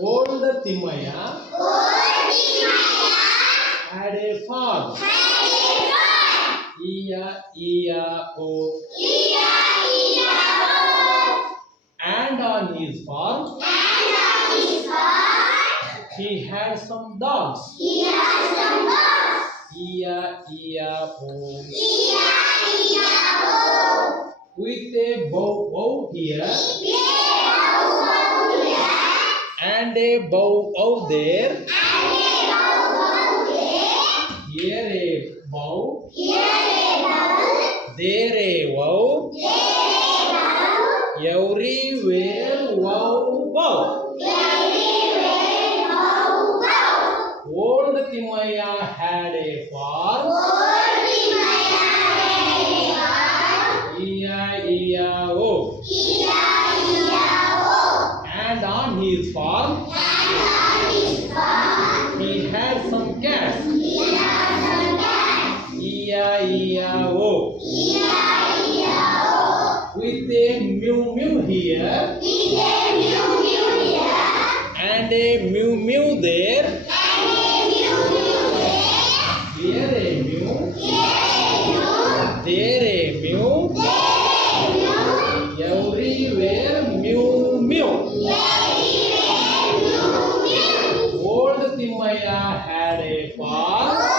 Old Timaya had a farm. E-I-E-I-O. And on his farm, he had some dogs. E-I-E-I-O. With a bow here and a bow there. Here a bow, there a wow, everywhere wow wow. Old Timaya had a farm. E-I-E-I-O. And on his farm, he had some cats. E-I-E-I-O. With a mew mew here and a mew mew there. Here a mew, there a mew, everywhere mew mew. Old Timaya had a farm.